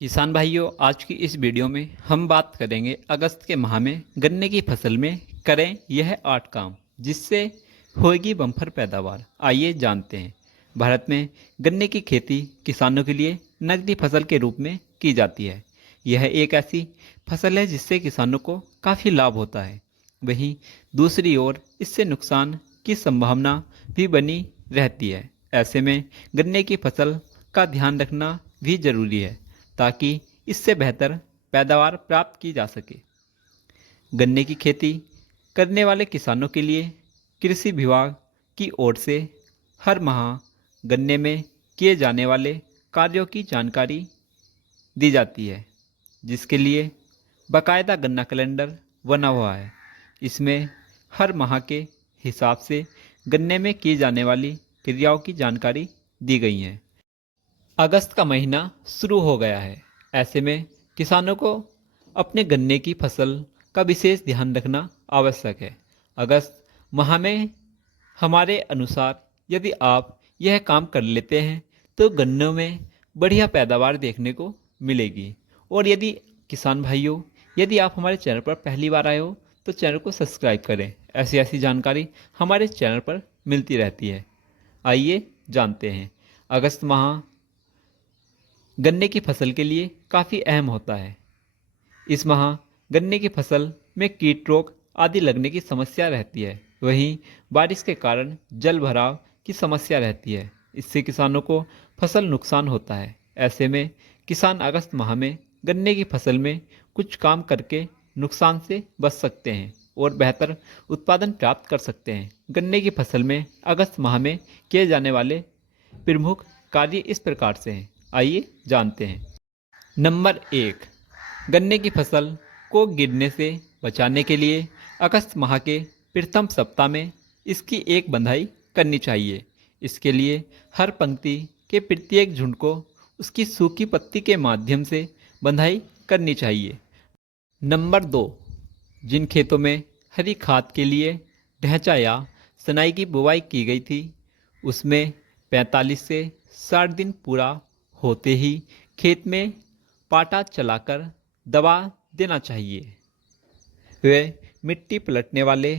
किसान भाइयों, आज की इस वीडियो में हम बात करेंगे अगस्त के माह में गन्ने की फसल में करें यह 8 काम जिससे होगी बम्पर पैदावार। आइए जानते हैं। भारत में गन्ने की खेती किसानों के लिए नकदी फसल के रूप में की जाती है। यह एक ऐसी फसल है जिससे किसानों को काफ़ी लाभ होता है। वहीं दूसरी ओर इससे नुकसान की संभावना भी बनी रहती है। ऐसे में गन्ने की फसल का ध्यान रखना भी जरूरी है ताकि इससे बेहतर पैदावार प्राप्त की जा सके। गन्ने की खेती करने वाले किसानों के लिए कृषि विभाग की ओर से हर माह गन्ने में किए जाने वाले कार्यों की जानकारी दी जाती है, जिसके लिए बाकायदा गन्ना कैलेंडर बना हुआ है। इसमें हर माह के हिसाब से गन्ने में की जाने वाली क्रियाओं की जानकारी दी गई है। अगस्त का महीना शुरू हो गया है। ऐसे में किसानों को अपने गन्ने की फसल का विशेष ध्यान रखना आवश्यक है। अगस्त माह में हमारे अनुसार यदि आप यह काम कर लेते हैं तो गन्नों में बढ़िया पैदावार देखने को मिलेगी। और यदि किसान भाइयों, यदि आप हमारे चैनल पर पहली बार आए हो तो चैनल को सब्सक्राइब करें। ऐसी ऐसी जानकारी हमारे चैनल पर मिलती रहती है। आइए जानते हैं। अगस्त माह गन्ने की फसल के लिए काफ़ी अहम होता है। इस माह गन्ने की फसल में कीट रोग आदि लगने की समस्या रहती है। वहीं बारिश के कारण जल भराव की समस्या रहती है। इससे किसानों को फसल नुकसान होता है। ऐसे में किसान अगस्त माह में गन्ने की फसल में कुछ काम करके नुकसान से बच सकते हैं और बेहतर उत्पादन प्राप्त कर सकते हैं। गन्ने की फसल में अगस्त माह में किए जाने वाले प्रमुख कार्य इस प्रकार से हैं। आइए जानते हैं। नंबर 1, गन्ने की फसल को गिरने से बचाने के लिए अगस्त माह के प्रथम सप्ताह में इसकी एक बंधाई करनी चाहिए। इसके लिए हर पंक्ति के प्रत्येक झुंड को उसकी सूखी पत्ती के माध्यम से बंधाई करनी चाहिए। नंबर 2, जिन खेतों में हरी खाद के लिए ढैंचा या सनाई की बुवाई की गई थी, उसमें 45 से 60 दिन पूरा होते ही खेत में पाटा चलाकर दबा देना चाहिए। वे मिट्टी पलटने वाले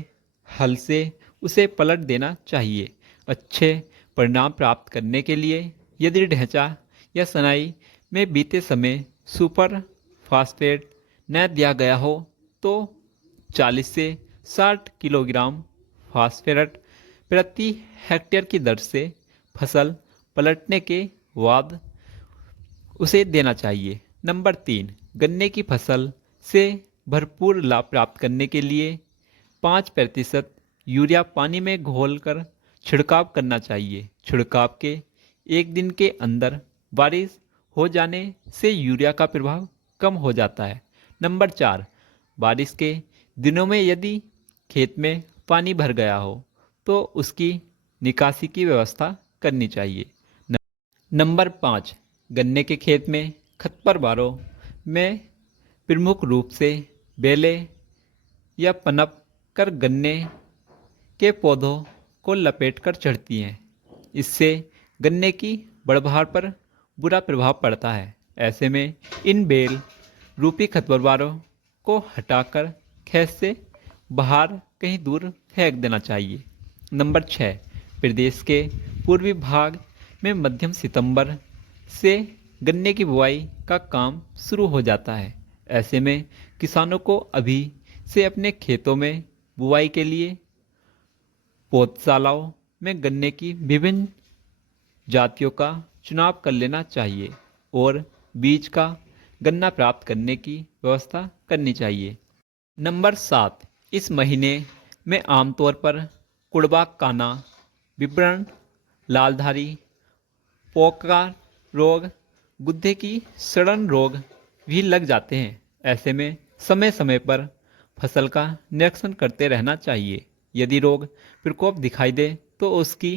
हल से उसे पलट देना चाहिए। अच्छे परिणाम प्राप्त करने के लिए यदि ढैंचा या सनाई में बीते समय सुपर फास्फेट न दिया गया हो तो 40 से 60 किलोग्राम फास्फेट प्रति हेक्टेयर की दर से फसल पलटने के बाद उसे देना चाहिए। नंबर 3, गन्ने की फसल से भरपूर लाभ प्राप्त करने के लिए 5% यूरिया पानी में घोलकर छिड़काव करना चाहिए। छिड़काव के एक दिन के अंदर बारिश हो जाने से यूरिया का प्रभाव कम हो जाता है। नंबर 4, बारिश के दिनों में यदि खेत में पानी भर गया हो तो उसकी निकासी की व्यवस्था करनी चाहिए। नंबर 5, गन्ने के खेत में खरपतवारों में प्रमुख रूप से बेले या पनप कर गन्ने के पौधों को लपेटकर चढ़ती हैं। इससे गन्ने की बढ़भार पर बुरा प्रभाव पड़ता है। ऐसे में इन बेल रूपी खरपतवारों को हटाकर खेत से बाहर कहीं दूर फेंक देना चाहिए। नंबर 6, प्रदेश के पूर्वी भाग में मध्यम सितंबर से गन्ने की बुआई का काम शुरू हो जाता है। ऐसे में किसानों को अभी से अपने खेतों में बुआई के लिए पौधशालाओं में गन्ने की विभिन्न जातियों का चुनाव कर लेना चाहिए और बीज का गन्ना प्राप्त करने की व्यवस्था करनी चाहिए। नंबर 7, इस महीने में आमतौर पर कुड़बा काना, विपणन, लालधारी, पोका रोग, गुद्दे की सड़न रोग भी लग जाते हैं। ऐसे में समय समय पर फसल का निरीक्षण करते रहना चाहिए। यदि रोग प्रकोप दिखाई दे तो उसकी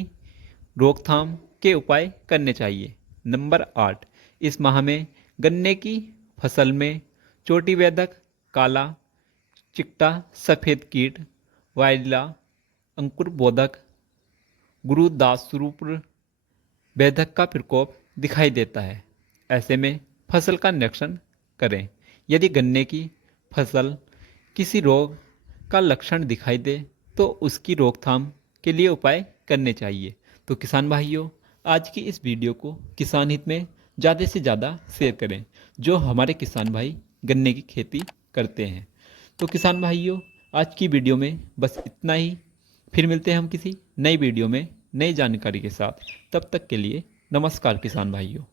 रोकथाम के उपाय करने चाहिए। नंबर 8, इस माह में गन्ने की फसल में चोटी बेधक, काला चिकटा सफ़ेद कीट, वायरिला, अंकुर बोधक, गुरुदासुरुप बेधक का प्रकोप दिखाई देता है। ऐसे में फसल का निरीक्षण करें। यदि गन्ने की फसल किसी रोग का लक्षण दिखाई दे तो उसकी रोकथाम के लिए उपाय करने चाहिए। तो किसान भाइयों, आज की इस वीडियो को किसान हित में ज़्यादा से ज़्यादा शेयर करें, जो हमारे किसान भाई गन्ने की खेती करते हैं। तो किसान भाइयों, आज की वीडियो में बस इतना ही। फिर मिलते हैं हम किसी नई वीडियो में नई जानकारी के साथ। तब तक के लिए नमस्कार किसान भाइयों।